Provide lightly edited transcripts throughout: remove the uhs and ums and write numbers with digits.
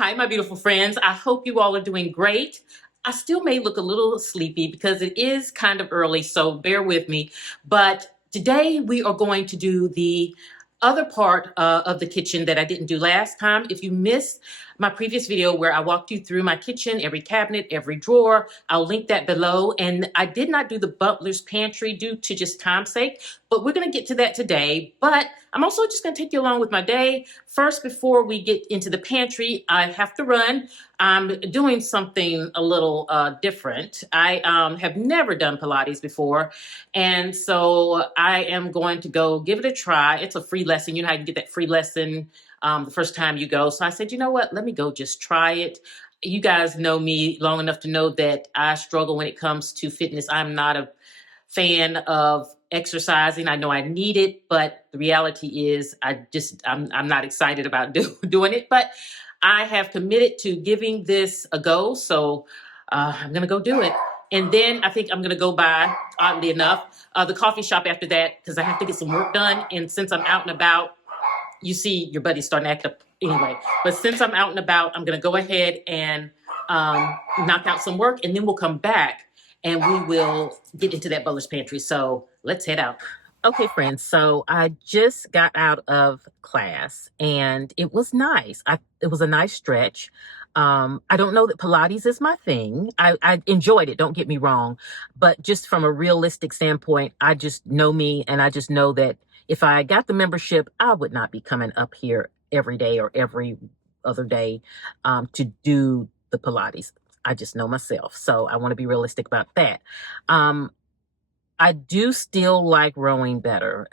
Hi, my beautiful friends. I hope you all are doing great. I still may look a little sleepy because it is kind of early, so bear with me. But today we are going to do the other part of the kitchen that I didn't do last time. If you missed my previous video where I walked you through my kitchen, every cabinet, every drawer, I'll link that below. And I did not do the Butler's Pantry due to just time's sake, but we're going to get to that today. But I'm also just going to take you along with my day. First, before we get into the pantry, I have to run. I'm doing something a little different. I have never done Pilates before, and so I am going to go give it a try. It's a free lesson. You know how you can get that free lesson the first time you go. So I said, you know what? Let me go just try it. You guys know me long enough to know that I struggle when it comes to fitness. I'm not a fan of exercising. I know I need it, but the reality is I'm not excited about doing it, but I have committed to giving this a go. So I'm going to go do it. And then I think I'm going to go by, oddly enough, the coffee shop after that, because I have to get some work done. And since I'm out and about, you see your buddy's starting to act up anyway. But since I'm out and about, I'm going to go ahead and knock out some work, and then we'll come back and we will get into that Butler's Pantry. So let's head out. Okay, friends. So I just got out of class and it was nice. It was a nice stretch. I don't know that Pilates is my thing. I enjoyed it. Don't get me wrong. But just from a realistic standpoint, I just know me and I just know that if I got the membership, I would not be coming up here every day or every other day to do the Pilates. I just know myself. So I want to be realistic about that. I do still like rowing better.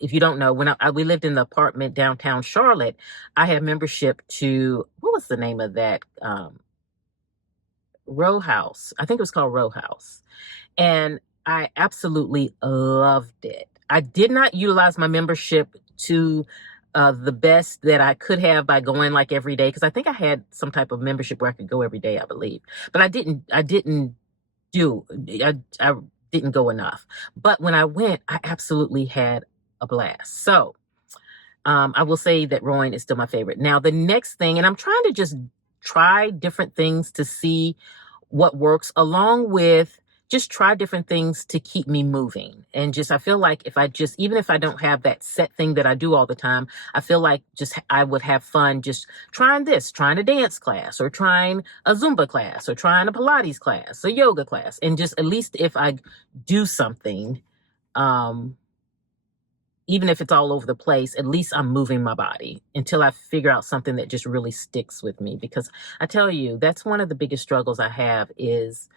If you don't know, when we lived in the apartment downtown Charlotte, I had membership to, what was the name of that? Row House. I think it was called Row House. And I absolutely loved it. I did not utilize my membership to the best that I could have by going like every day, because I think I had some type of membership where I could go every day, I believe. But I didn't go enough. But when I went, I absolutely had a blast. So I will say that rowing is still my favorite. Now, the next thing, and I'm trying to just try different things to see what works, along with just try different things to keep me moving. And just, I feel like even if I don't have that set thing that I do all the time, I feel like I would have fun just trying a dance class, or trying a Zumba class, or trying a Pilates class, a yoga class. And just, at least if I do something, even if it's all over the place, at least I'm moving my body until I figure out something that just really sticks with me. Because I tell you, that's one of the biggest struggles I have, is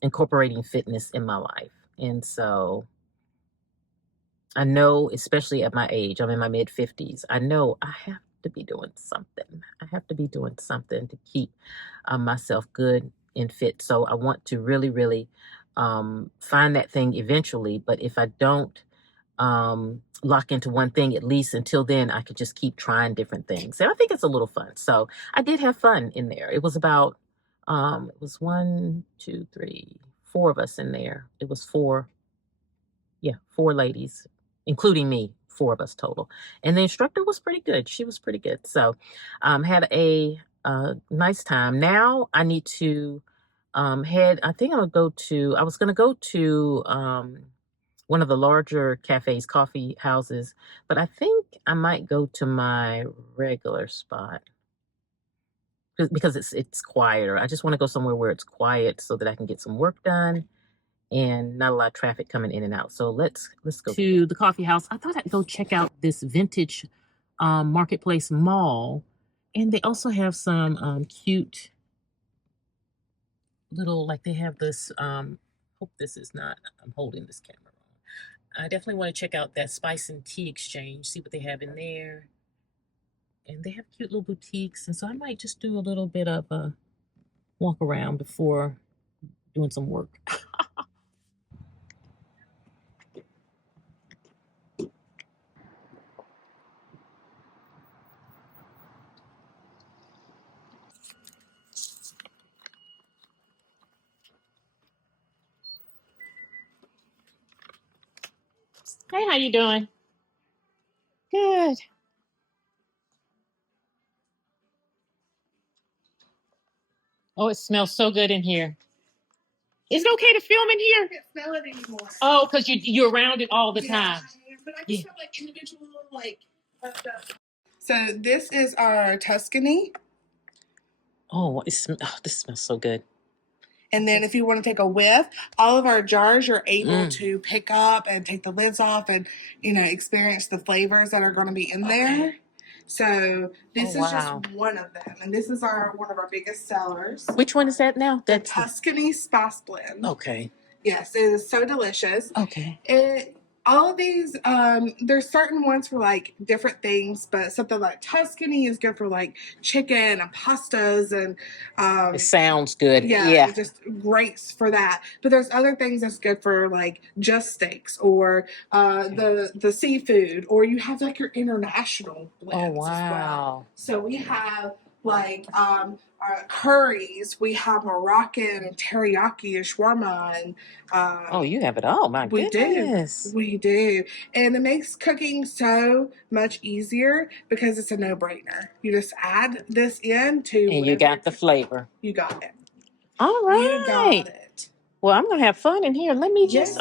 incorporating fitness in my life. And so I know, especially at my age, I'm in my mid 50s, I know I have to be doing something. I have to be doing something to keep myself good and fit. So I want to really, really find that thing eventually. But if I don't lock into one thing, at least until then, I could just keep trying different things. And I think it's a little fun. So I did have fun in there. It was about, it was 1, 2, 3, 4 of us in there. It was four ladies, including me, 4 of us total. And the instructor was pretty good. She was pretty good. So had a nice time. Now I need to I think I was going to go to one of the larger cafes, coffee houses, but I think I might go to my regular spot because it's quieter. I just want to go somewhere where it's quiet so that I can get some work done and not a lot of traffic coming in and out. So let's go to the coffee house. I thought I'd go check out this vintage marketplace mall, and they also have some cute little, like, they have this hope this is not, I'm holding this camera wrong. I definitely want to check out that spice and tea exchange, see what they have in there. And they have cute little boutiques, and so I might just do a little bit of a walk around before doing some work. Hey, how you doing? Good. Oh, it smells so good in here. Is it okay to film in here? I can't smell it anymore. Oh, because you're around it all the time. But I can smell like individual So this is our Tuscany. Oh, this smells so good. And then if you want to take a whiff, all of our jars you're able to pick up and take the lids off and, experience the flavors that are going to be in there. So this is just one of them. And this is one of our biggest sellers. Which one is that now? The Tuscany Spice Blend. Okay. Yes, it is so delicious. Okay. All of these, there's certain ones for like different things, but something like Tuscany is good for like chicken and pastas and it sounds good. Yeah, just great for that. But there's other things that's good for like just steaks or the seafood, or you have like your international blends as well. So we have like curries, we have Moroccan and teriyaki and shawarma, and you have it all. My goodness. We do, and it makes cooking so much easier because it's a no-brainer. You just add this in to, and you got the flavor. You got it. All right. You got it. Well, I'm gonna have fun in here. Let me just.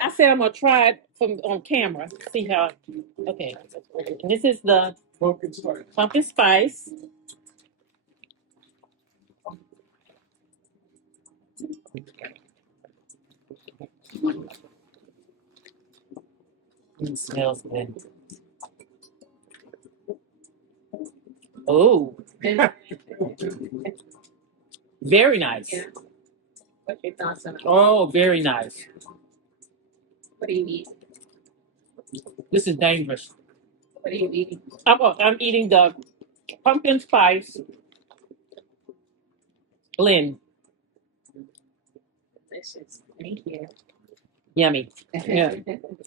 I said I'm gonna try it on camera. See how. Okay. And this is the pumpkin spice. It smells good. Oh, very nice. Yeah. What's your thoughts on it? Oh, very nice. What do you eat? This is dangerous. What are you eating? I'm eating the pumpkin spice blend. Delicious. Thank you. Yummy. Yeah.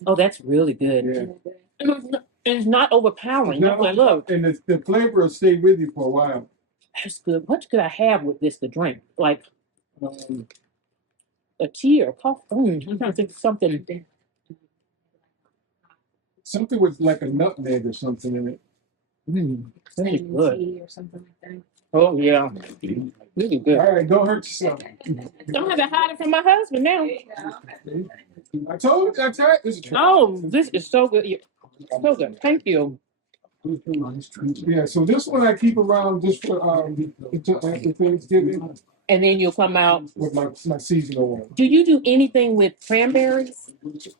Oh, that's really good. Yeah. It's not overpowering. That's what I love. And the flavor will stay with you for a while. That's good. What could I have with this to drink? Like a tea or coffee? I'm trying to think of something. Something with like a nutmeg or something in it. Very good. Tea or something like that. Oh, yeah. Really good. All right, don't hurt yourself. Don't have to hide it from my husband now. I told you, this is true. Oh, this is so good. So good. Thank you. Yeah, so this one I keep around just for after Thanksgiving. And then you'll come out with my seasonal one. Do you do anything with cranberries?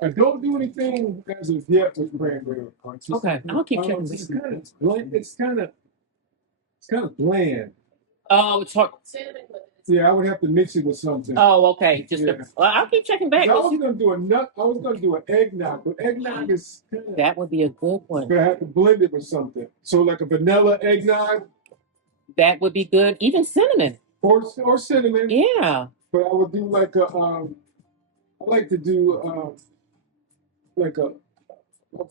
I don't do anything as of yet with cranberry. Okay, I'll keep checking. It's kind of bland. Oh, it's hard. Yeah, I would have to mix it with something. Oh, okay. I'll keep checking back. I was gonna do an eggnog, but eggnog is that would be a good one. But I have to blend it with something. So like a vanilla eggnog. That would be good. Even cinnamon. Or cinnamon. Yeah. But I would do like I like to do I'll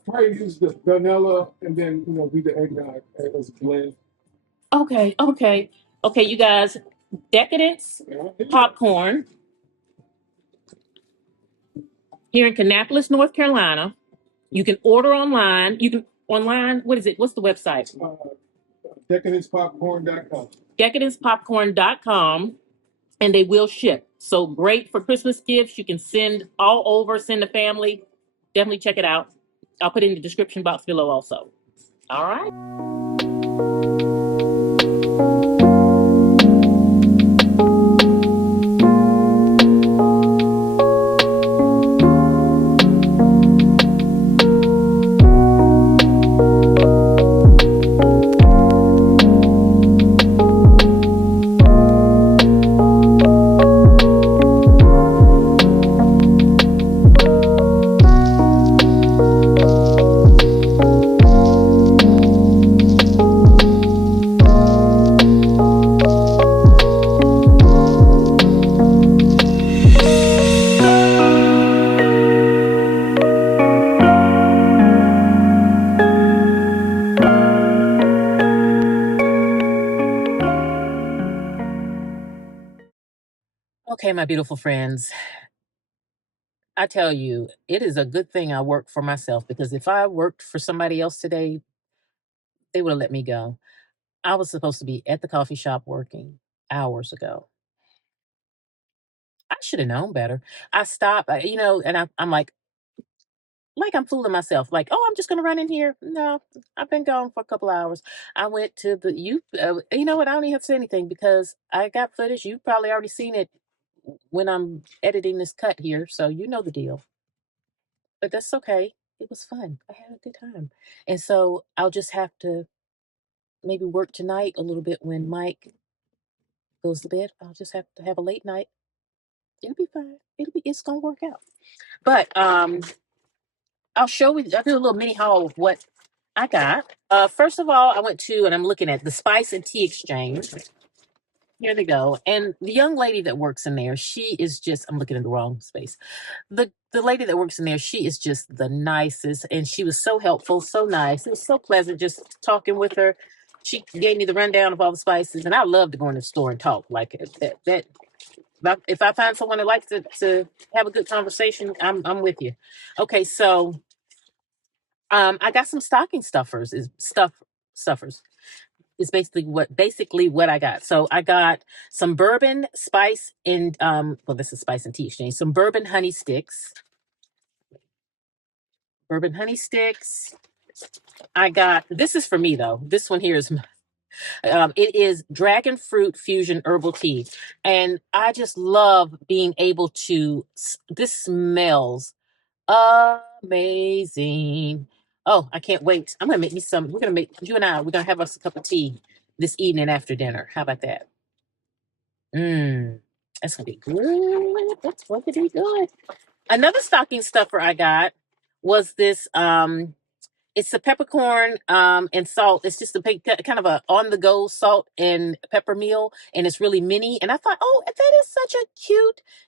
probably use the vanilla and then do the eggnog as a blend. Okay, you guys. Decadence popcorn here in Kannapolis, North Carolina. You can order online. What is it? What's the website? DecadencePopcorn.com. DecadencePopcorn.com. and they will ship. So great for Christmas gifts. You can send all over, send the family. Definitely check it out. I'll put it in the description box below also. All right. Okay, my beautiful friends, I tell you, it is a good thing I work for myself, because if I worked for somebody else today, they would have let me go. I was supposed to be at the coffee shop working hours ago. I should have known better. I stopped, and I'm like I'm fooling myself. Like, oh, I'm just gonna run in here. No, I've been gone for a couple hours. I went to the you know what? I don't even have to say anything because I got footage. You've probably already seen it when I'm editing this cut here, so you know the deal. But that's okay. It was fun. I had a good time. And so I'll just have to maybe work tonight a little bit when Mike goes to bed. I'll just have to have a late night. It'll be fine. It's gonna work out. But I'll do a little mini haul of what I got. First of all, I went to, and I'm looking at the Spice and Tea Exchange. Here they go. And the young lady that works in there, she is just, I'm looking in the wrong space. The lady that works in there, she is just the nicest, and she was so helpful, so nice. It was so pleasant just talking with her. She gave me the rundown of all the spices, and I love to go in the store and talk like that. If I find someone that likes to have a good conversation, I'm with you. Okay, so I got some stocking stuffers. Stuffers is basically what I got. So I got some bourbon spice and well, this is Spice and Tea Exchange. Some bourbon honey sticks. Bourbon honey sticks. I got, this is for me though. This one here is it is dragon fruit fusion herbal tea, and I just love being able to. This smells amazing. Oh, I can't wait. I'm gonna make me some. We're gonna make you and I. We're gonna have us a cup of tea this evening after dinner. How about that? That's gonna be good. That's going to be good. Another stocking stuffer I got was this. It's a peppercorn and salt. It's just a big kind of a on the go salt and pepper meal, and it's really mini. And I thought, oh, that is such a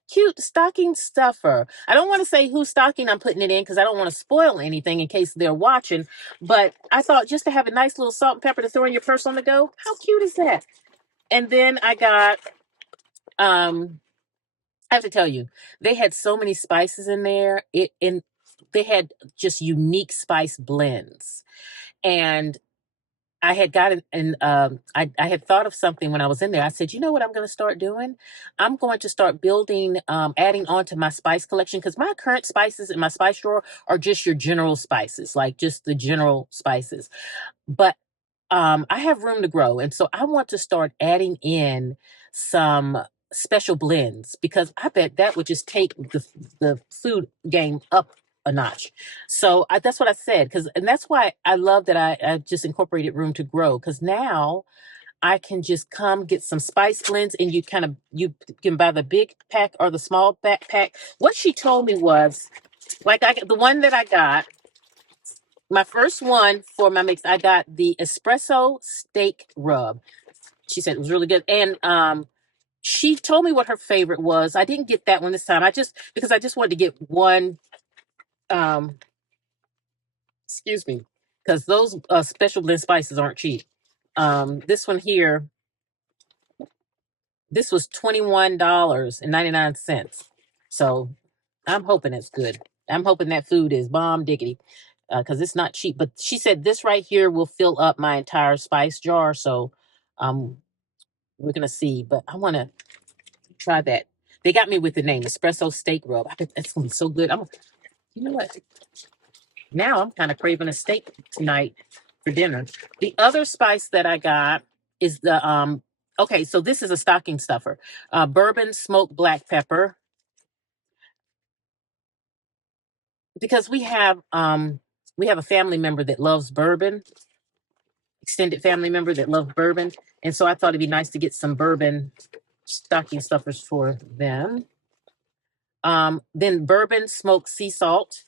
cute stocking stuffer. I don't want to say whose stocking I'm putting it in because I don't want to spoil anything in case they're watching. But I thought just to have a nice little salt and pepper to throw in your purse on the go, how cute is that? And then I got I have to tell you, they had so many spices in there. They had just unique spice blends. And I had gotten, and I had thought of something when I was in there. I said, you know what I'm going to start doing? I'm going to start building, adding on to my spice collection, because my current spices in my spice drawer are just your general spices, like just the general spices. But I have room to grow, and so I want to start adding in some special blends, because I bet that would just take the food game up a notch. So that's what I said, and that's why I love that I just incorporated room to grow, because now I can just come get some spice blends, and you can buy the big pack or the small backpack. What she told me was, like, the one that I got, my first one for my mix, I got the espresso steak rub. She said it was really good. And she told me what her favorite was. I didn't get that one this time. Because I just wanted to get one, um, excuse me, because those special blend spices aren't cheap. This one here, this was $21.99. So I'm hoping it's good. I'm hoping that food is bomb diggity, because it's not cheap. But she said this right here will fill up my entire spice jar. So we're going to see. But I want to try that. They got me with the name espresso steak rub. I bet that's gonna be so good. You know what? Now I'm kind of craving a steak tonight for dinner. The other spice that I got is the okay, so this is a stocking stuffer. Bourbon smoked black pepper. Because we have a family member that loves bourbon, extended family member that loves bourbon. And so I thought it'd be nice to get some bourbon stocking stuffers for them. Then bourbon smoked sea salt.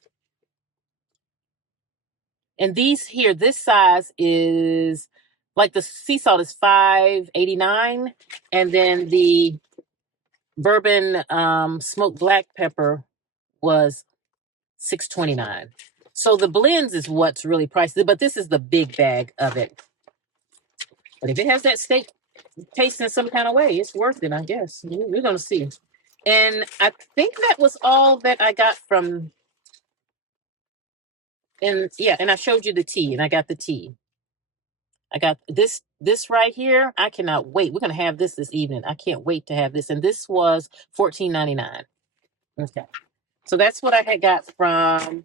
And these here, this size is like the sea salt is $5.89, and then the bourbon smoked black pepper was $6.29. So the blends is what's really pricey, but this is the big bag of it. But if it has that steak taste in some kind of way, it's worth it, I guess. We're gonna see. And I think that was all that I got from. And yeah, and I showed you the tea, and I got the tea. I got this right here. I cannot wait. We're gonna have this evening. I can't wait to have this. And this was $14.99. Okay, so that's what I had got from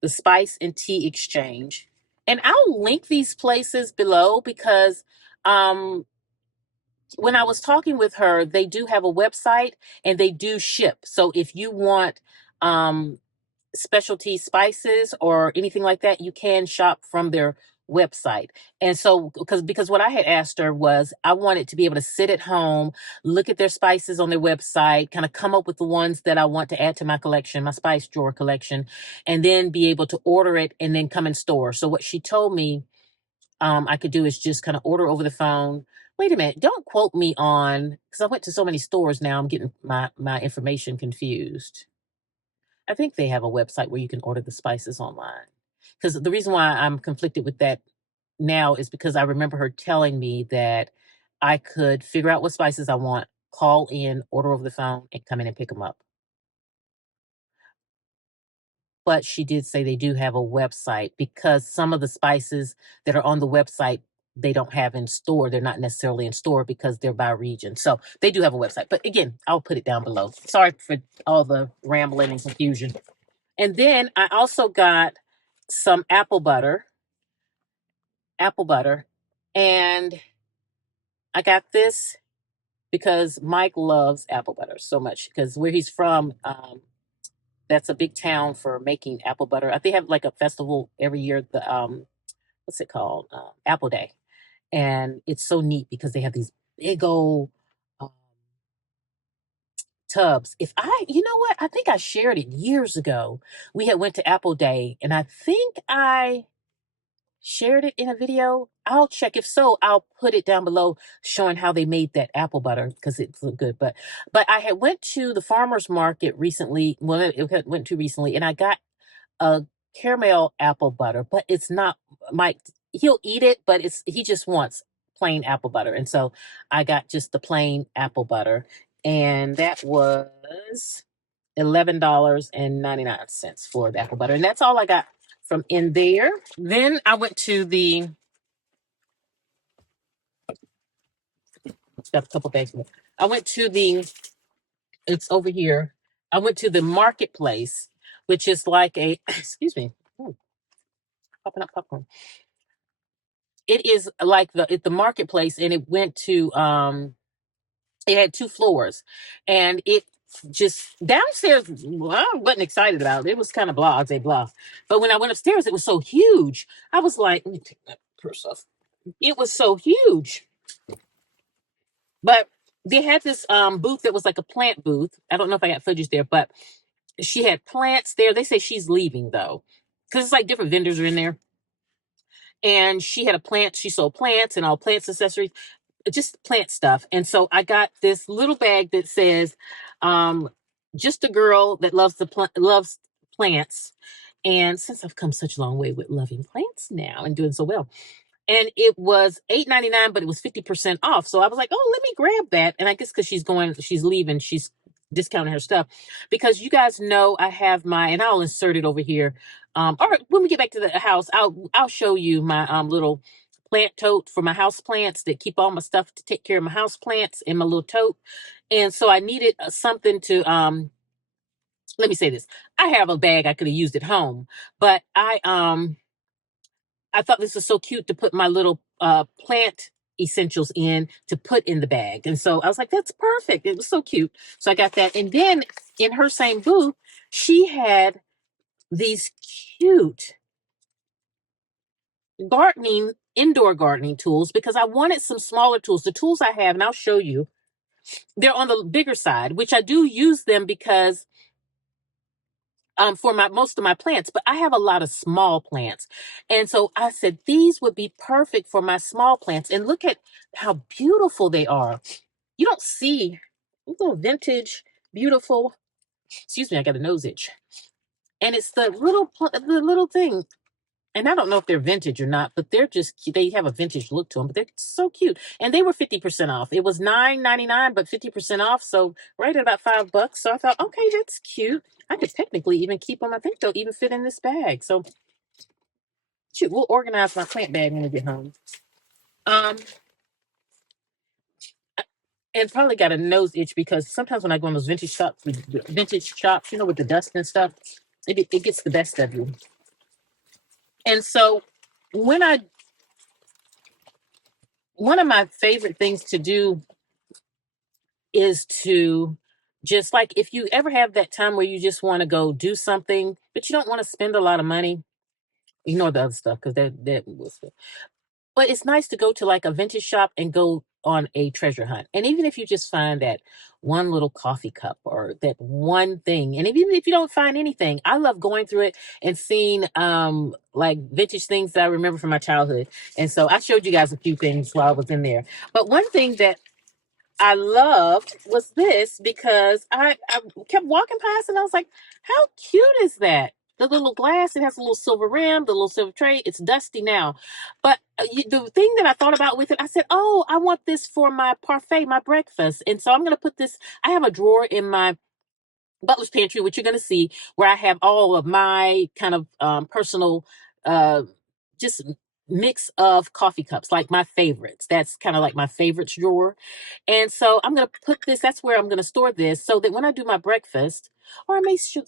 the Spice and Tea Exchange. And I'll link these places below because when I was talking with her, they do have a website and they do ship. So if you want specialty spices or anything like that, you can shop from their website. And so because what I had asked her was I wanted to be able to sit at home, look at their spices on their website, kind of come up with the ones that I want to add to my collection, my spice drawer collection, and then be able to order it and then come in store. So what she told me I could do is just kind of order over the phone. Wait a minute, don't quote me on, because I went to so many stores now, I'm getting my information confused. I think they have a website where you can order the spices online. Because the reason why I'm conflicted with that now is because I remember her telling me that I could figure out what spices I want, call in, order over the phone, and come in and pick them up. But she did say they do have a website because some of the spices that are on the website they don't have in store. They're not necessarily in store because they're by region. So they do have a website. But again, I'll put it down below. Sorry for all the rambling and confusion. And then I also got some apple butter. And I got this because Mike loves apple butter so much because where he's from, that's a big town for making apple butter. They have like a festival every year, the what's it called? Apple Day. And it's so neat because they have these big old um, tubs. You know what? I think I shared it years ago. We had went to Apple Day, and I think I shared it in a video. I'll check. If so, I'll put it down below showing how they made that apple butter because it looked good. But I had went to the farmer's market recently. Well, it went to recently, and I got a caramel apple butter, but it's not Mike. He'll eat it, but he just wants plain apple butter. And so I got just the plain apple butter. And that was $11.99 for the apple butter. And that's all I got from in there. Then I went to got a couple bags. I went to it's over here. I went to the marketplace, which is like a, excuse me, popping up popcorn. It is like the marketplace, and it went to it had 2 floors, and it just downstairs. Well, I wasn't excited about it. It was kind of blah, I'd say blah. But when I went upstairs, it was so huge. I was like, let me take that purse off. It was so huge. But they had this booth that was like a plant booth. I don't know if I got footage there, but she had plants there. They say she's leaving though, because it's like different vendors are in there. And she had she sold plants and all plants accessories, just plant stuff. And so I got this little bag that says, just a girl that loves loves plants. And since I've come such a long way with loving plants now and doing so well, and it was $8.99, but it was 50% off. So I was like, oh, let me grab that. And I guess because she's leaving, she's discounting her stuff. Because you guys know I have and I'll insert it over here. Or when we get back to the house, I'll show you my little plant tote for my house plants that keep all my stuff to take care of my house plants in my little tote. And so I needed something to let me say this. I have a bag I could have used at home, but I thought this was so cute to put my little plant essentials in to put in the bag. And so I was like, that's perfect. It was so cute. So I got that. And then in her same booth, she had these cute indoor gardening tools, because I wanted some smaller tools. The tools I have, and I'll show you, they're on the bigger side, which I do use them because for most of my plants, but I have a lot of small plants. And so I said these would be perfect for my small plants. And look at how beautiful they are. You don't see a little vintage, beautiful. Excuse me, I got a nose itch. And it's the little thing. And I don't know if they're vintage or not, but they have a vintage look to them, but they're so cute. And they were 50% off. It was $9.99, but 50% off. So right at about $5. So I thought, okay, that's cute. I could technically even keep them. I think they'll even fit in this bag. So shoot, we'll organize my plant bag when we get home. And probably got a nose itch because sometimes when I go in those vintage shops, with the dust and stuff, it gets the best of you. And so when one of my favorite things to do is to just, like, if you ever have that time where you just want to go do something, but you don't want to spend a lot of money, ignore the other stuff because that was, but it's nice to go to like a vintage shop and go on a treasure hunt. And even if you just find that one little coffee cup or that one thing, and even if you don't find anything, I love going through it and seeing like vintage things that I remember from my childhood. And so I showed you guys a few things while I was in there. But one thing that I loved was this, because I kept walking past and I was like, how cute is that? The little glass, it has a little silver rim, the little silver tray. It's dusty now. But the thing that I thought about with it, I said, oh, I want this for my parfait, my breakfast. And so I'm going to put this, I have a drawer in my Butler's Pantry, which you're going to see, where I have all of my kind of personal, uh, just mix of coffee cups, like my favorites. That's kind of like my favorites drawer. And so I'm going to put this, that's where I'm going to store this, so that when I do my breakfast, or I may should,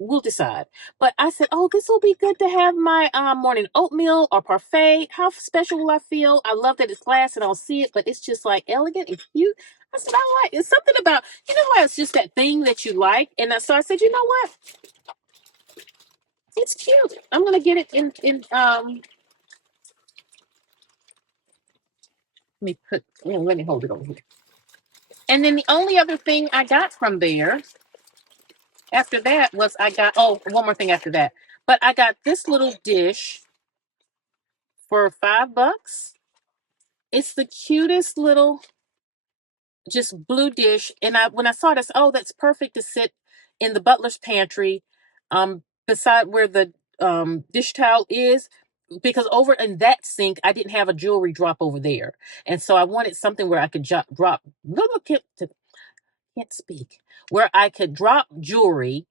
we'll decide. But I said, oh, this will be good to have my morning oatmeal or parfait. How special will I feel? I love that it's glass and I'll see it, but it's just like elegant and cute. I said, I like, it's something about, how it's just that thing that you like. And so I said, you know what? It's cute. I'm going to get it let me hold it over here. And then the only other thing I got from there after that was one more thing after that. But I got this little dish for $5. It's the cutest little just blue dish. And when I saw this, oh, that's perfect to sit in the butler's pantry, beside where the dish towel is, because over in that sink I didn't have a jewelry drop over there, and so I wanted something where I could drop. Can't speak. Where I could drop jewelry,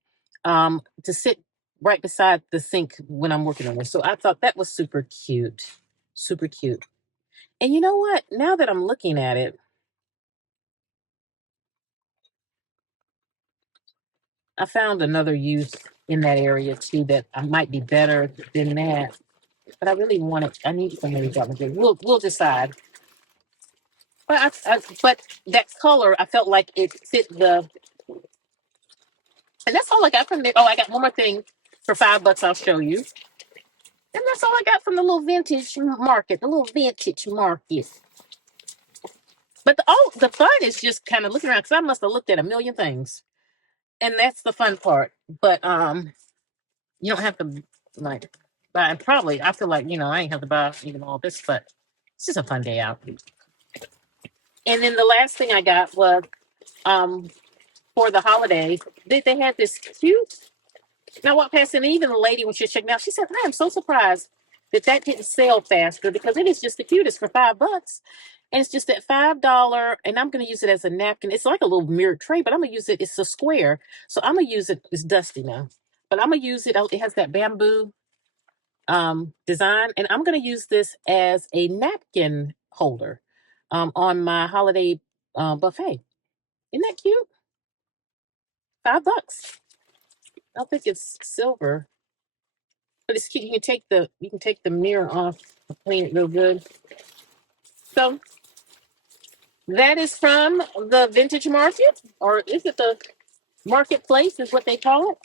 to sit right beside the sink when I'm working on it. So I thought that was super cute, super cute. And you know what? Now that I'm looking at it, I found another use in that area too that I might be better than that. But I really want it. I need somebody to drop my jewelry. We'll decide. But that color, I felt like it fit the. And that's all I got from there. Oh, I got one more thing for $5. I'll show you. And that's all I got from the little vintage market. The little vintage market. But the fun is just kind of looking around, because I must have looked at a million things, and that's the fun part. But you don't have to like buy. Probably, I feel like I ain't have to buy even all this, but it's just a fun day out. And then the last thing I got was um for the holidays. They had this cute. And I walked past, and even the lady when she was checking out, she said, "I am so surprised that didn't sell faster, because it is just the cutest for $5." And it's just that $5, and I'm going to use it as a napkin. It's like a little mirrored tray, but I'm going to use it. It's a square, so I'm going to use it. It's dusty now, but I'm going to use it. It has that bamboo design, and I'm going to use this as a napkin holder on my holiday buffet. Isn't that cute? $5. I don't think it's silver, but it's cute. You can take the mirror off, clean it real good. So that is from the vintage market, or is it the marketplace? Is what they call it.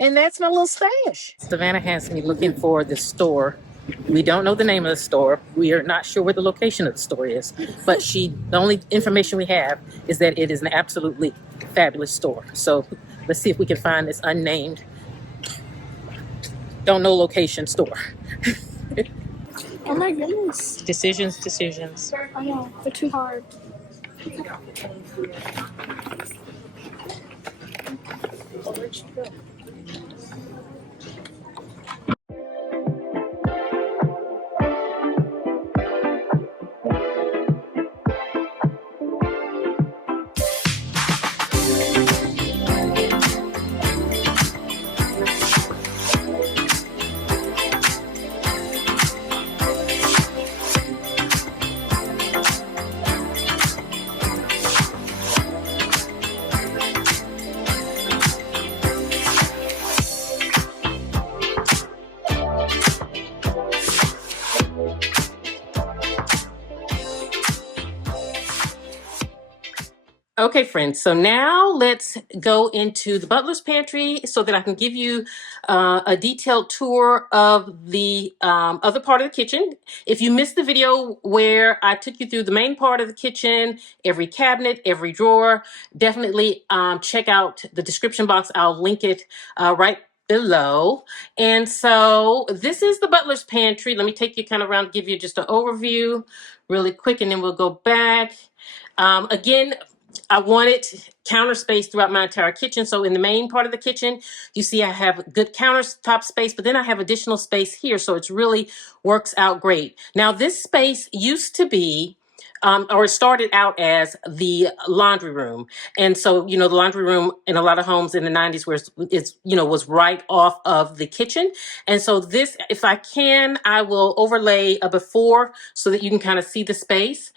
And that's my little stash. Savannah has me looking for the store. We don't know the name of the store. We are not sure where the location of the store is. But the only information we have is that it is an absolutely fabulous store. So let's see if we can find this unnamed, don't know location store. Oh my goodness. Decisions. I know, they're too hard. Okay, friends, so now let's go into the butler's pantry so that I can give you a detailed tour of the other part of the kitchen. If you missed the video where I took you through the main part of the kitchen, every cabinet, every drawer, definitely check out the description box. I'll link it right below. And so this is the butler's pantry. Let me take you kind of around, give you just an overview really quick, and then we'll go back. Again, I wanted counter space throughout my entire kitchen. So in the main part of the kitchen, you see I have good countertop space, but then I have additional space here. So it's really works out great. Now this space used to be or it started out as the laundry room. And so, the laundry room in a lot of homes in the 90s was right off of the kitchen. And so this, if I can, I will overlay a before so that you can kind of see the space.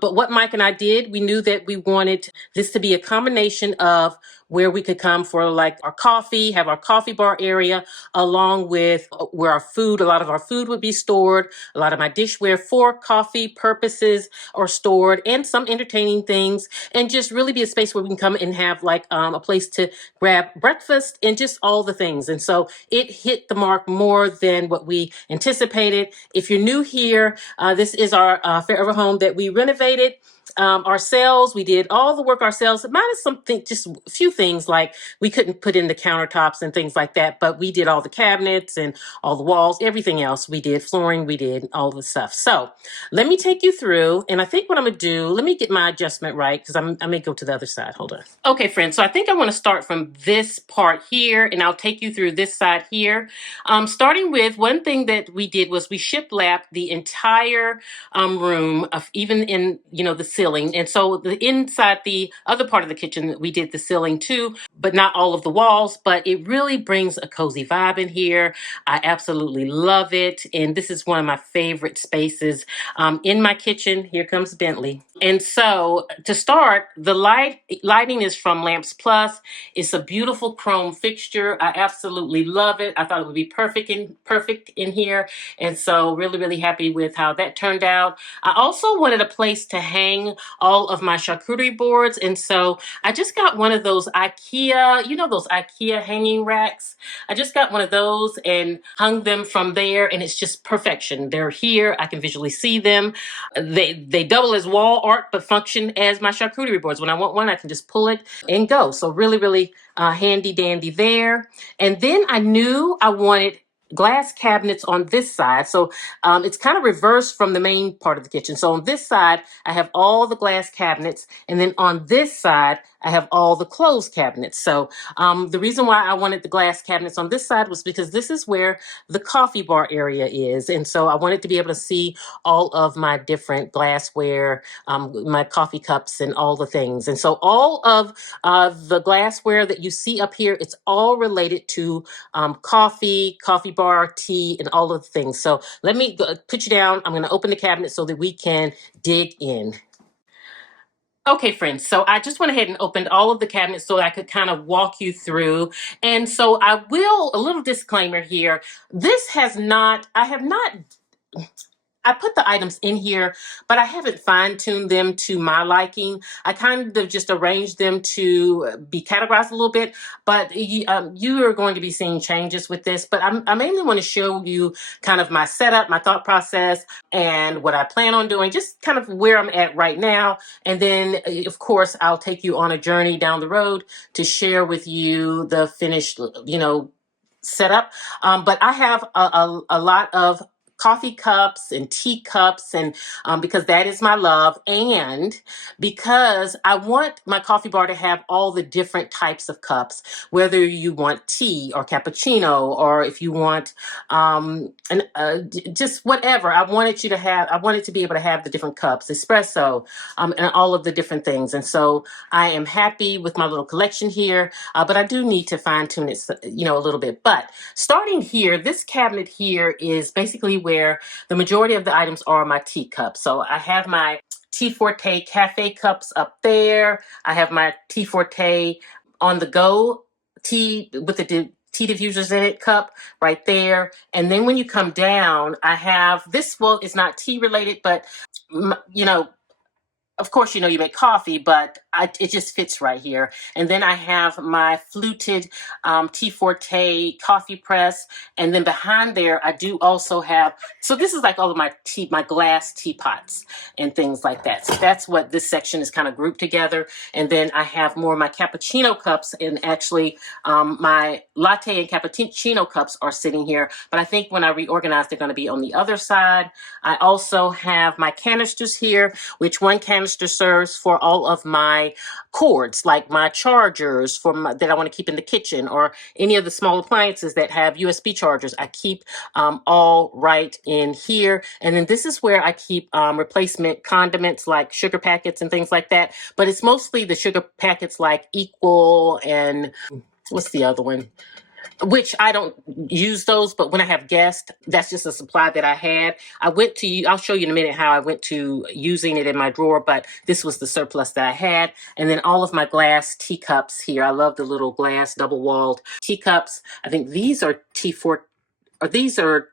But what Mike and I did, we knew that we wanted this to be a combination of where we could come for like our coffee, have our coffee bar area, along with where a lot of our food would be stored, a lot of my dishware for coffee purposes are stored, and some entertaining things, and just really be a space where we can come and have like a place to grab breakfast and just all the things. And so it hit the mark more than what we anticipated. If you're new here, this is our Forever home that we renovated ourselves. We did all the work ourselves, minus just a few things like we couldn't put in the countertops and things like that, but we did all the cabinets and all the walls, everything else we did, flooring, we did all the stuff. So let me take you through, and I think what I'm gonna do, let me get my adjustment right, because I may go to the other side, hold on. Okay, friends, so I think I wanna start from this part here, and I'll take you through this side here. Starting with one thing that we did was we shiplapped the entire room, of even in the ceiling. And so the inside the other part of the kitchen, we did the ceiling too, but not all of the walls. But it really brings a cozy vibe in here. I absolutely love it, and this is one of my favorite spaces in my kitchen. Here comes Bentley. And so to start, the lighting is from Lamps Plus. It's a beautiful chrome fixture. I absolutely love it. I thought it would be perfect in here. And so really, really happy with how that turned out. I also wanted a place to hang all of my charcuterie boards. And so I just got one of those those IKEA hanging racks. I just got one of those and hung them from there. And it's just perfection. They're here. I can visually see them. They double as wall art, but function as my charcuterie boards. When I want one, I can just pull it and go. So really, really handy dandy there. And then I knew I wanted glass cabinets on this side. So it's kind of reversed from the main part of the kitchen. So on this side, I have all the glass cabinets. And then on this side, I have all the closed cabinets. So the reason why I wanted the glass cabinets on this side was because this is where the coffee bar area is. And so I wanted to be able to see all of my different glassware, my coffee cups and all the things. And so all of the glassware that you see up here, it's all related to coffee bar, tea, and all of the things. So let me put you down. I'm going to open the cabinet so that we can dig in. Okay, friends, so I just went ahead and opened all of the cabinets so I could kind of walk you through. And so I will, a little disclaimer here. I have not I put the items in here, but I haven't fine-tuned them to my liking. I kind of just arranged them to be categorized a little bit, but you are going to be seeing changes with this. But I mainly want to show you kind of my setup, my thought process, and what I plan on doing, just kind of where I'm at right now. And then, of course, I'll take you on a journey down the road to share with you the finished, setup. But I have a lot of coffee cups and tea cups, and because that is my love, and because I want my coffee bar to have all the different types of cups, whether you want tea or cappuccino, or if you want just whatever. I wanted to be able to have the different cups, espresso, and all of the different things. And so I am happy with my little collection here, but I do need to fine tune it, a little bit. But starting here, this cabinet here is basically where the majority of the items are my teacups. So I have my Tea Forte cafe cups up there. I have my Tea Forte on the go tea with the tea diffusers in it cup right there. And then when you come down, I have this, well, it's not tea related, but of course, you make coffee, but it just fits right here. And then I have my fluted Tea Forte coffee press. And then behind there, I do also have, so this is like all of my glass teapots and things like that. So that's what this section is kind of grouped together. And then I have more of my cappuccino cups, and actually my latte and cappuccino cups are sitting here. But I think when I reorganize, they're going to be on the other side. I also have my canisters here, which one canister serves for all of my cords, like my chargers that I want to keep in the kitchen, or any of the small appliances that have USB chargers. I keep all right in here. And then this is where I keep replacement condiments like sugar packets and things like that. But it's mostly the sugar packets like Equal and what's the other one? Which I don't use those, but when I have guests, that's just a supply that I had. I'll show you in a minute how I went to using it in my drawer, but this was the surplus that I had. And then all of my glass teacups here. I love the little glass double-walled teacups. I think these are these are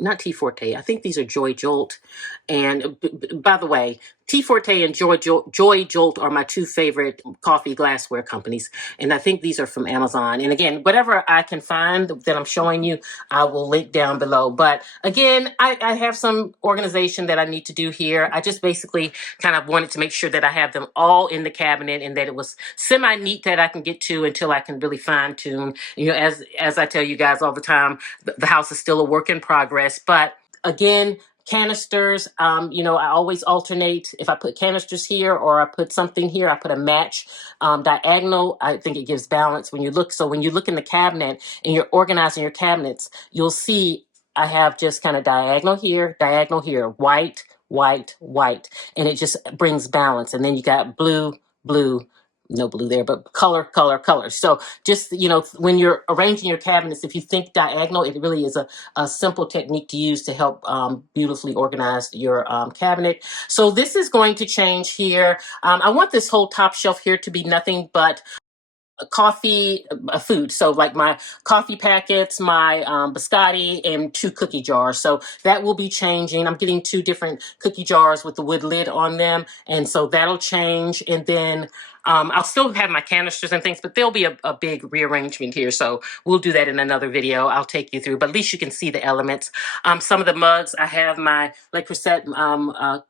not Tea Forte. I think these are Joy Jolt. And by the way, Tea Forte and Joy Jolt are my two favorite coffee glassware companies. And I think these are from Amazon. And again, whatever I can find that I'm showing you, I will link down below. But again, I have some organization that I need to do here. I just basically kind of wanted to make sure that I have them all in the cabinet and that it was semi-neat that I can get to until I can really fine tune. As I tell you guys all the time, the house is still a work in progress. But again, canisters, I always alternate. If I put canisters here or I put something here, I put a match diagonal. I think it gives balance when you look. So when you look in the cabinet and you're organizing your cabinets, you'll see I have just kind of diagonal here, white, white, white, and it just brings balance. And then you got blue, blue, no blue there, but color, color, color. So just, when you're arranging your cabinets, if you think diagonal, it really is a simple technique to use to help beautifully organize your cabinet. So this is going to change here. I want this whole top shelf here to be nothing but coffee food. So like my coffee packets, my biscotti, and 2 cookie jars. So that will be changing. I'm getting 2 different cookie jars with the wood lid on them. And so that'll change. And then I'll still have my canisters and things, but there'll be a big rearrangement here. So we'll do that in another video. I'll take you through, but at least you can see the elements. Some of the mugs, I have my Le Creuset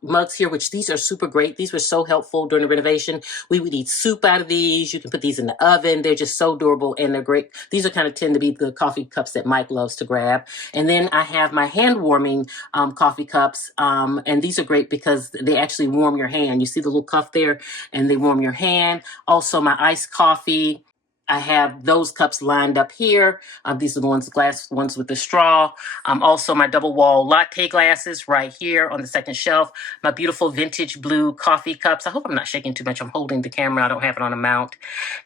mugs here, which these are super great. These were so helpful during the renovation. We would eat soup out of these. You can put these in the oven. They're just so durable and they're great. These are kind of tend to be the coffee cups that Mike loves to grab. And then I have my hand warming coffee cups. And these are great because they actually warm your hand. You see the little cuff there and they warm your hand. Also my iced coffee. I have those cups lined up here. These are the glass ones with the straw. Also my double wall latte glasses right here on the second shelf. My beautiful vintage blue coffee cups. I hope I'm not shaking too much. I'm holding the camera. I don't have it on a mount.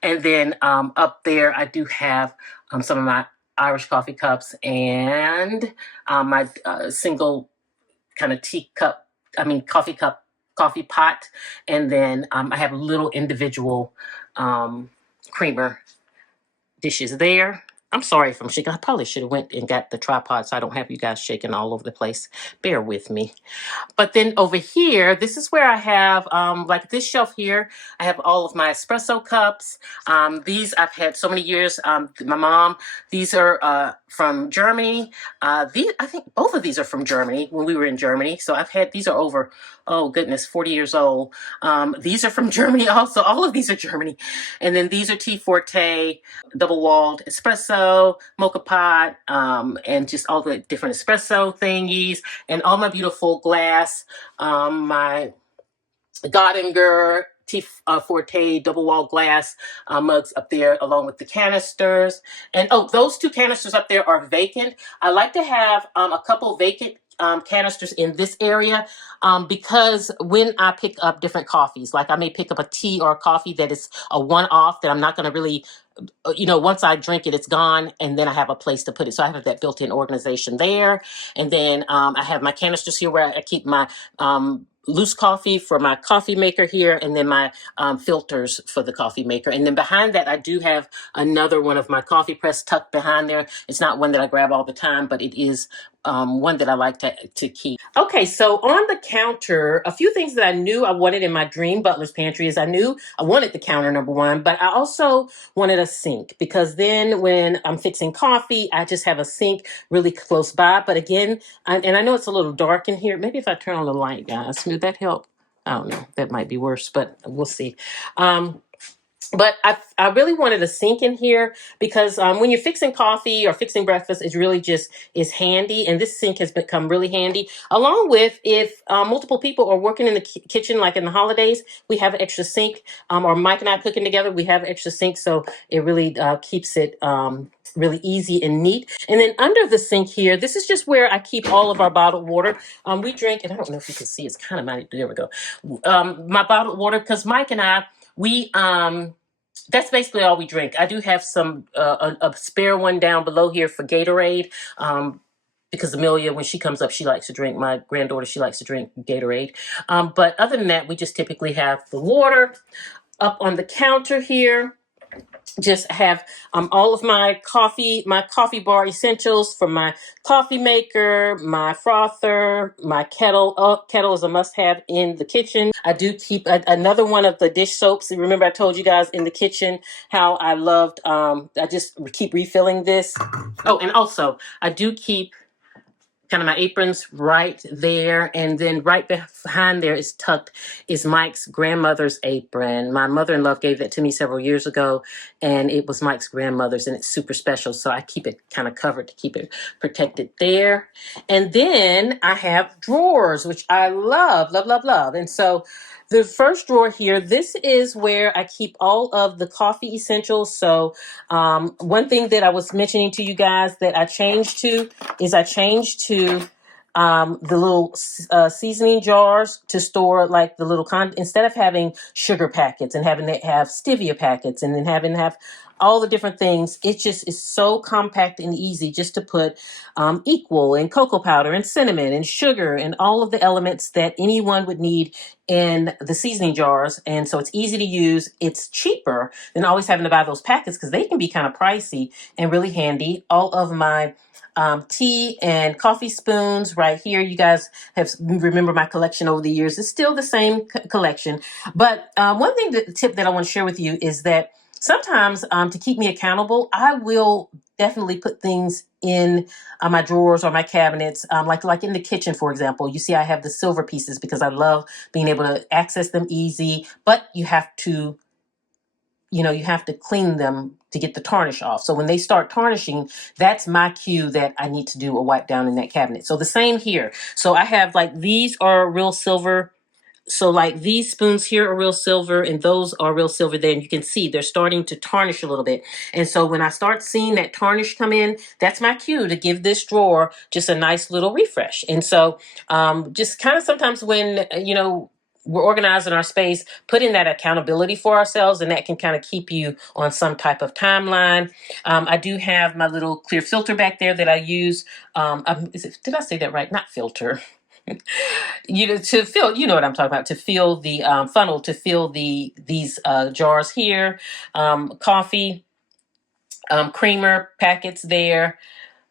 And then up there, I do have some of my Irish coffee cups and my single kind of coffee cup coffee pot, and then I have little individual creamer dishes there. I'm sorry if I'm shaking. I probably should have went and got the tripod so I don't have you guys shaking all over the place. Bear with me. But then over here, this is where I have, like this shelf here, I have all of my espresso cups. These I've had so many years. My mom, these are from Germany. I think both of these are from Germany when we were in Germany. So these are over, oh goodness, 40 years old. These are from Germany also. All of these are Germany. And then these are Tea Forte, double walled espresso, mocha pot, and just all the different espresso thingies, and all my beautiful glass, my Godinger Tea Forte double wall glass mugs up there, along with the canisters. And oh, those two canisters up there are vacant. I like to have a couple vacant canisters in this area because when I pick up different coffees, like I may pick up a tea or a coffee that is a one-off that I'm not going to really, once I drink it, it's gone, and then I have a place to put it. So I have that built-in organization there. And then I have my canisters here where I keep my loose coffee for my coffee maker here, and then my filters for the coffee maker. And then behind that, I do have another one of my coffee press tucked behind there. It's not one that I grab all the time, but it is one that I like to keep. Okay, so on the counter, a few things that I knew I wanted in my dream Butler's Pantry is I knew I wanted the counter, number one, but I also wanted a sink, because then when I'm fixing coffee, I just have a sink really close by. But again, and I know it's a little dark in here. Maybe if I turn on the light, guys, would that help? I don't know. That might be worse, but we'll see. But I really wanted a sink in here because when you're fixing coffee or fixing breakfast, it really just is handy. And this sink has become really handy. Along with if multiple people are working in the kitchen, like in the holidays, we have an extra sink. Or Mike and I cooking together, we have an extra sink. So it really keeps it really easy and neat. And then under the sink here, this is just where I keep all of our bottled water. We drink, and I don't know if you can see, it's kind of there we go. My bottled water, because Mike and I, we that's basically all we drink. I do have some a spare one down below here for Gatorade, because Amelia, when she comes up, she likes to drink. My granddaughter, she likes to drink Gatorade. But other than that, we just typically have the water up on the counter here. Just have all of my coffee bar essentials for my coffee maker, my frother, my kettle. Kettle is a must-have in the kitchen. I do keep another one of the dish soaps. Remember, I told you guys in the kitchen how I loved. I just keep refilling this. Oh, and also I do keep kind of my aprons right there, and then right behind there is Mike's grandmother's apron. My mother-in-law gave that to me several years ago, and it was Mike's grandmother's, and it's super special, so I keep it kind of covered to keep it protected there. And then I have drawers, which I love, love, love, love. And so the first drawer here, this is where I keep all of the coffee essentials. So one thing that I was mentioning to you guys that I changed to the little seasoning jars to store like the little instead of having sugar packets and having to have stevia packets and then having to have all the different things. It just is so compact and easy just to put equal and cocoa powder and cinnamon and sugar and all of the elements that anyone would need in the seasoning jars. And so it's easy to use. It's cheaper than always having to buy those packets because they can be kind of pricey and really handy. All of my tea and coffee spoons right here. You guys have remember my collection over the years. It's still the same collection. But one tip that I want to share with you is that sometimes to keep me accountable, I will definitely put things in my drawers or my cabinets, like in the kitchen, for example. You see, I have the silver pieces because I love being able to access them easy, but you have to clean them to get the tarnish off. So when they start tarnishing, that's my cue that I need to do a wipe down in that cabinet. So the same here. So I have these are real silver. So these spoons here are real silver and those are real silver there. And you can see they're starting to tarnish a little bit. And so when I start seeing that tarnish come in, that's my cue to give this drawer just a nice little refresh. And so just kind of sometimes when, we're organizing our space, put in that accountability for ourselves, and that can kind of keep you on some type of timeline. I do have my little clear filter back there that I use. Did I say that right? Not filter. To fill, you know what I'm talking about, to fill the funnel, to fill these jars here, coffee, creamer packets there,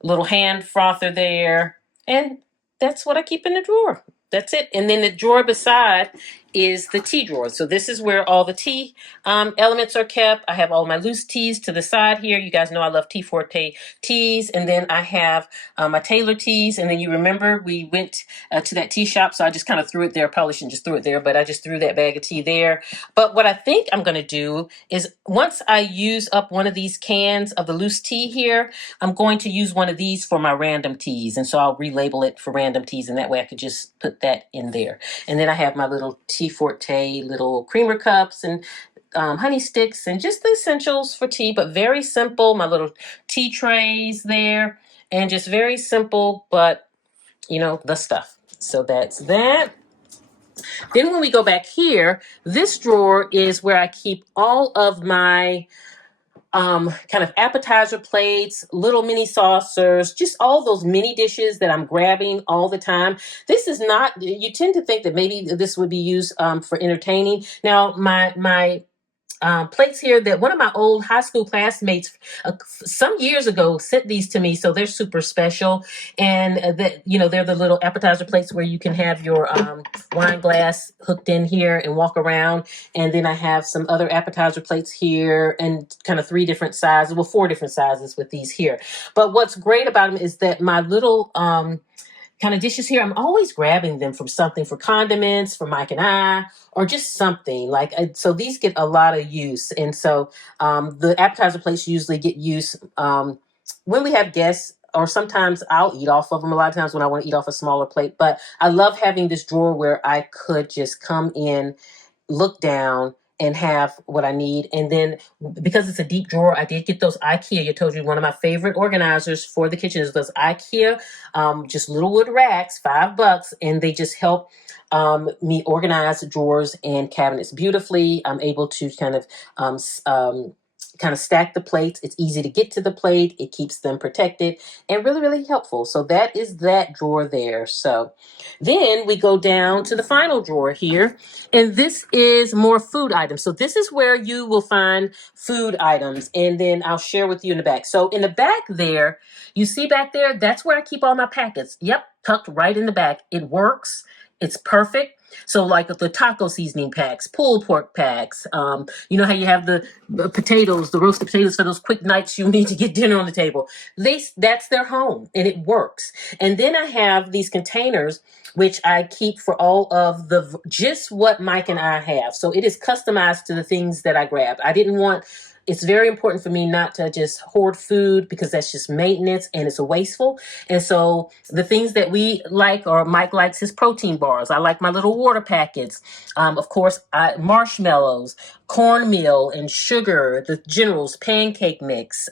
little hand frother there, and that's what I keep in the drawer. That's it. And then the drawer beside is the tea drawer. So this is where all the tea elements are kept. I have all my loose teas to the side here. You guys know I love Tea Forte teas. And then I have my Taylor teas. And then you remember we went to that tea shop, so I just kind of threw it there. Probably shouldn't just threw it there, but I just threw that bag of tea there. But what I think I'm going to do is once I use up one of these cans of the loose tea here, I'm going to use one of these for my random teas. And so I'll relabel it for random teas, and that way I could just put that in there. And then I have my little Tea Forte little creamer cups and honey sticks and just the essentials for tea, but very simple. My little tea trays there, and just very simple, but the stuff. So that's that. Then when we go back here, this drawer is where I keep all of my kind of appetizer plates, little mini saucers, just all those mini dishes that I'm grabbing all the time. This is not, you tend to think that maybe this would be used for entertaining. Now, my plates here that one of my old high school classmates some years ago sent these to me, so they're super special. And they're the little appetizer plates where you can have your wine glass hooked in here and walk around. And then I have some other appetizer plates here and kind of 3 different sizes, well, 4 different sizes with these here. But what's great about them is that my little kind of dishes here, I'm always grabbing them from something, for condiments for Mike and I, or just something like, so these get a lot of use. And so the appetizer plates usually get use when we have guests, or sometimes I'll eat off of them a lot of times when I want to eat off a smaller plate. But I love having this drawer where I could just come in, look down, and have what I need. And then because it's a deep drawer, I did get those IKEA. I told you one of my favorite organizers for the kitchen is those IKEA, just little wood racks, $5, and they just help me organize drawers and cabinets beautifully. I'm able to kind of stack the plates. It's easy to get to the plate. It keeps them protected and really, really helpful. So that is that drawer there. So then we go down to the final drawer here, and this is more food items. So this is where you will find food items, and then I'll share with you in the back. So in the back there, you see back there, that's where I keep all my packets. Yep, tucked right in the back. It works. It's perfect. So like the taco seasoning packs, pulled pork packs, you know how you have the potatoes, the roasted potatoes for those quick nights you need to get dinner on the table. That's their home, and it works. And then I have these containers which I keep for all of just what Mike and I have. So it is customized to the things that I grabbed. It's very important for me not to just hoard food, because that's just maintenance and it's wasteful. And so the things that we like, or Mike likes his protein bars. I like my little water packets. Of course, marshmallows, cornmeal and sugar, the General's pancake mix,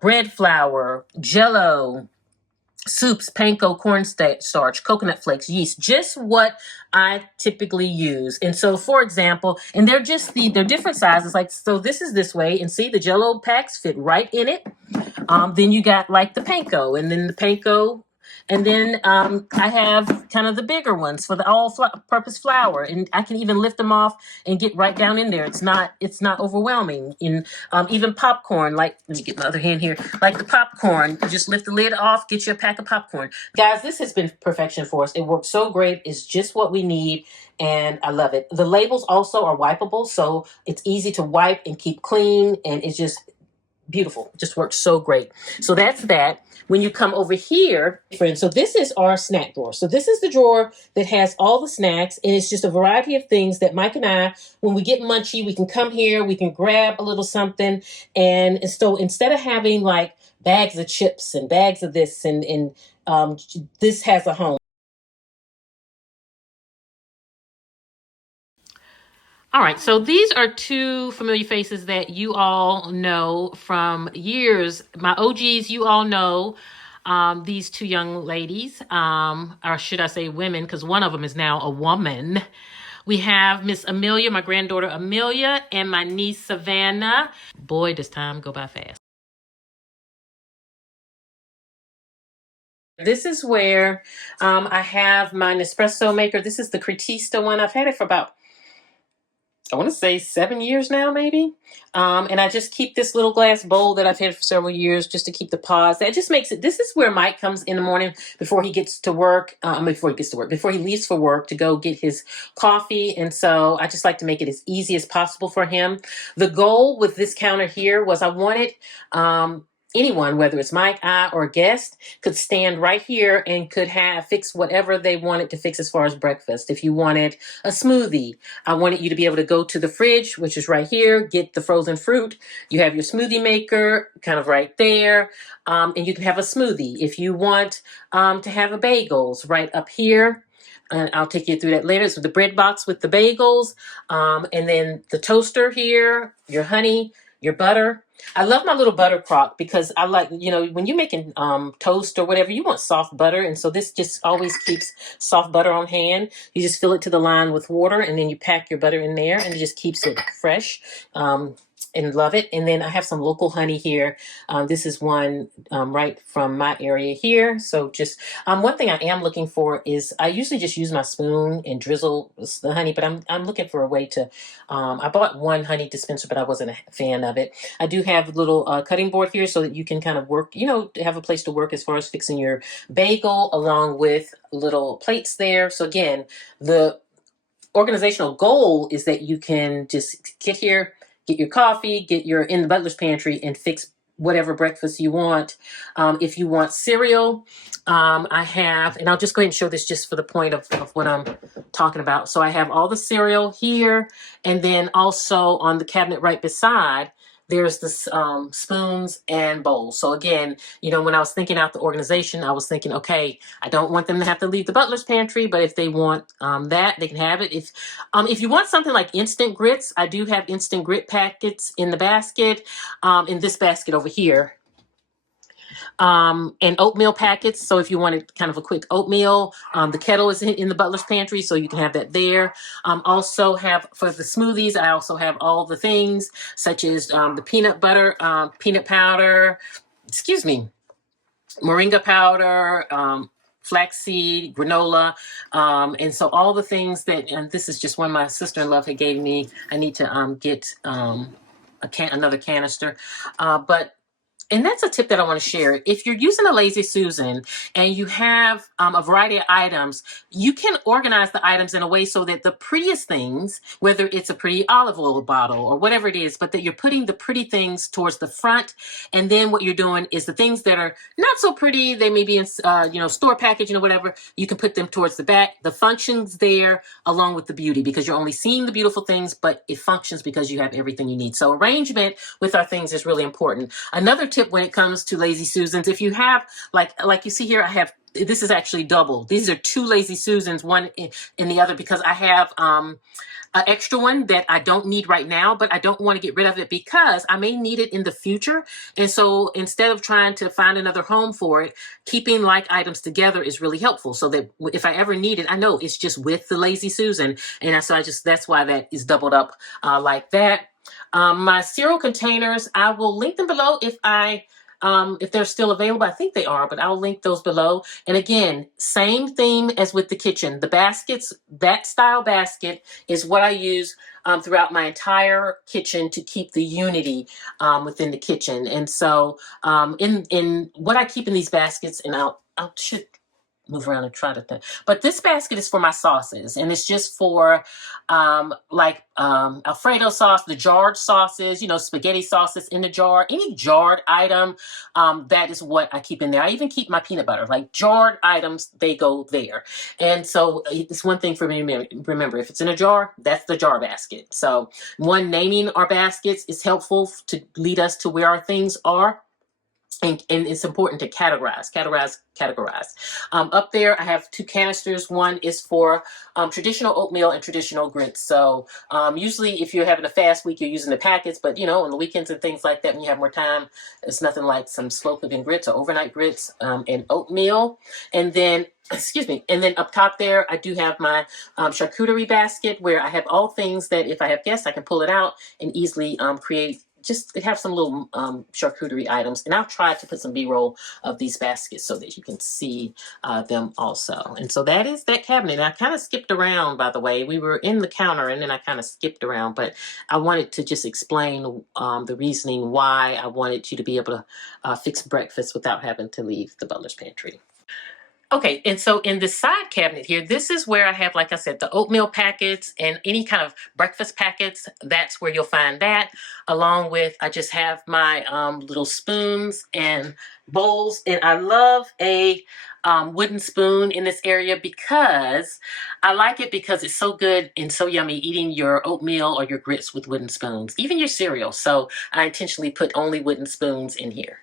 bread flour, Jell-O, soups, panko, cornstarch, coconut flakes, yeast, just what I typically use. And so, for example, and they're different sizes. Like, so this is this way, and see the Jell-O packs fit right in it. Then you got like the panko, and then the panko. And then I have kind of the bigger ones for the all-purpose flour, and I can even lift them off and get right down in there. It's not overwhelming. In even popcorn, like, let me get my other hand here, like the popcorn, you just lift the lid off, get you a pack of popcorn. Guys, this has been perfection for us. It works so great. It's just what we need, and I love it. The labels also are wipeable, so it's easy to wipe and keep clean, and it's just beautiful. It just works so great. So that's that. When you come over here, friends, so this is our snack drawer. So this is the drawer that has all the snacks, and it's just a variety of things that Mike and I, when we get munchy, we can come here, we can grab a little something. And so instead of having like bags of chips and bags of this, and this has a home. All right, so these are 2 familiar faces that you all know from years. My OGs, you all know these 2 young ladies, or should I say women, because one of them is now a woman. We have Miss Amelia, my granddaughter Amelia, and my niece Savannah. Boy, does time go by fast. This is where I have my Nespresso maker. This is the Cretista one. I've had it for about, I want to say 7 years now, maybe. And I just keep this little glass bowl that I've had for several years just to keep the pods. That just makes it, this is where Mike comes in the morning before he gets to work, before he leaves for work to go get his coffee. And so I just like to make it as easy as possible for him. The goal with this counter here was I wanted, anyone, whether it's Mike, I, or a guest, could stand right here and could fix whatever they wanted to fix as far as breakfast. If you wanted a smoothie, I wanted you to be able to go to the fridge, which is right here, get the frozen fruit. You have your smoothie maker kind of right there, and you can have a smoothie. If you want to have a bagels, right up here. And I'll take you through that later. So the bread box with the bagels, and then the toaster here, your honey, your butter. I love my little butter crock because I like, when you're making toast or whatever, you want soft butter. And so this just always keeps soft butter on hand. You just fill it to the line with water and then you pack your butter in there and it just keeps it fresh. And love it. And then I have some local honey here. This is one right from my area here. So just one thing I am looking for is I usually just use my spoon and drizzle the honey, but I'm looking for a way to. I bought one honey dispenser, but I wasn't a fan of it. I do have a little cutting board here so that you can kind of work, have a place to work as far as fixing your bagel, along with little plates there. So again, the organizational goal is that you can just get here, get your coffee, get your in the butler's pantry, and fix whatever breakfast you want. If you want cereal, I have, and I'll just go ahead and show this just for the point of what I'm talking about. So I have all the cereal here, and then also on the cabinet right beside, there's the spoons and bowls. So again, when I was thinking out the organization, I was thinking, okay, I don't want them to have to leave the butler's pantry, but if they want that, they can have it. If you want something like instant grits, I do have instant grit packets in the basket, in this basket over here. And oatmeal packets. So if you wanted kind of a quick oatmeal, the kettle is in the butler's pantry, so you can have that there. Also have for the smoothies, I also have all the things such as the peanut butter, peanut powder, moringa powder, flaxseed, granola, and so all the things that, and this is just one my sister-in-law had gave me. I need to get another canister, and that's a tip that I want to share. If you're using a Lazy Susan and you have a variety of items, you can organize the items in a way so that the prettiest things, whether it's a pretty olive oil bottle or whatever it is, but that you're putting the pretty things towards the front. And then what you're doing is the things that are not so pretty, they may be in, store package, whatever, you can put them towards the back. The function's there along with the beauty because you're only seeing the beautiful things, but it functions because you have everything you need. So arrangement with our things is really important. Another tip when it comes to Lazy Susans, if you have, like you see here, I have, this is actually double. These are two Lazy Susans, one in the other, because I have an extra one that I don't need right now, but I don't want to get rid of it because I may need it in the future. And so instead of trying to find another home for it, keeping like items together is really helpful so that if I ever need it, I know it's just with the Lazy Susan. And so that's why that is doubled up like that. My cereal containers, I will link them below if they're still available. I think they are, but I'll link those below. And again, same theme as with the kitchen. The baskets, that style basket is what I use throughout my entire kitchen to keep the unity within the kitchen. And so in what I keep in these baskets, and I should move around and try to think. But this basket is for my sauces, and it's just for Alfredo sauce, the jarred sauces, spaghetti sauces in the jar, any jarred item, that is what I keep in there. I even keep my peanut butter, like jarred items, they go there. And so it's one thing for me to remember, if it's in a jar, that's the jar basket. So naming our baskets is helpful to lead us to where our things are. And it's important to categorize. Up there, I have two canisters. One is for traditional oatmeal and traditional grits. So usually if you're having a fast week, you're using the packets. But, on the weekends and things like that, when you have more time, it's nothing like some slow cooking grits or overnight grits and oatmeal. And then and then up top there, I do have my charcuterie basket where I have all things that if I have guests, I can pull it out and easily create just have some little charcuterie items. And I've tried to put some B-roll of these baskets so that you can see them also. And so that is that cabinet. And I kind of skipped around, by the way. We were in the counter and then I kind of skipped around, but I wanted to just explain the reasoning why I wanted you to be able to fix breakfast without having to leave the butler's pantry. Okay, and so in the side cabinet here, this is where I have, like I said, the oatmeal packets and any kind of breakfast packets. That's where you'll find that, along with, I just have my little spoons and bowls. And I love a wooden spoon in this area because I like it because it's so good and so yummy eating your oatmeal or your grits with wooden spoons, even your cereal. So I intentionally put only wooden spoons in here.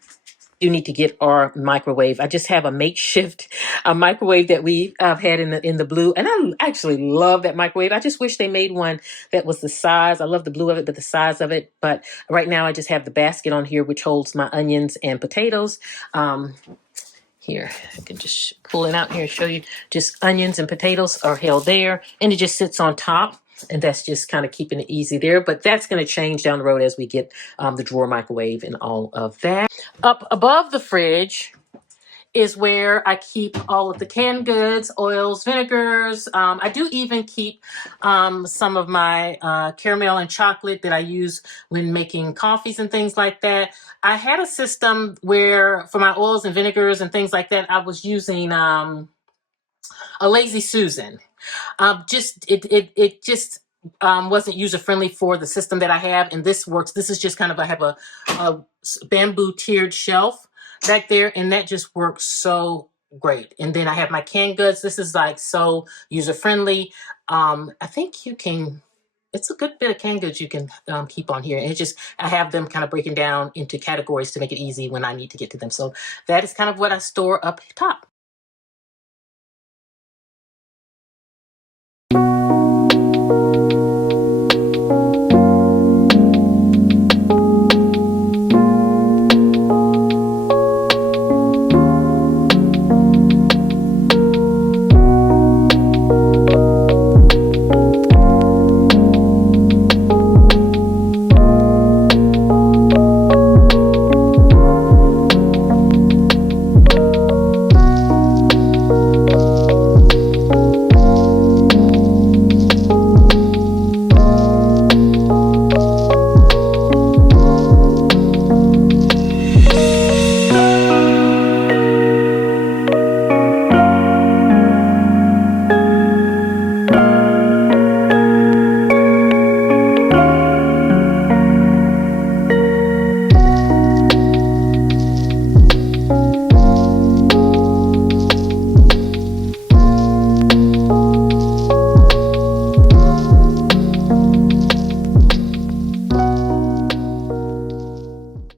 Do need to get our microwave. I just have a makeshift microwave that we had in the blue, and I actually love that microwave. I just wish they made one that was the size. I love the blue of it, but the size of it. But right now, I just have the basket on here, which holds my onions and potatoes. Here, I can just pull it out here and show you. Just onions and potatoes are held there, and it just sits on top. And that's just kind of keeping it easy there. But that's going to change down the road as we get the drawer microwave and all of that. Up above the fridge is where I keep all of the canned goods, oils, vinegars. I do even keep some of my caramel and chocolate that I use when making coffees and things like that. I had a system where for my oils and vinegars and things like that, I was using a Lazy Susan. It just wasn't user friendly for the system that I have, and this works. This is just kind of, I have a bamboo tiered shelf back there, and that just works so great. And then I have my canned goods. This is like so user friendly. I think you can. It's a good bit of canned goods you can keep on here. And it's just, I have them kind of breaking down into categories to make it easy when I need to get to them. So that is kind of what I store up top.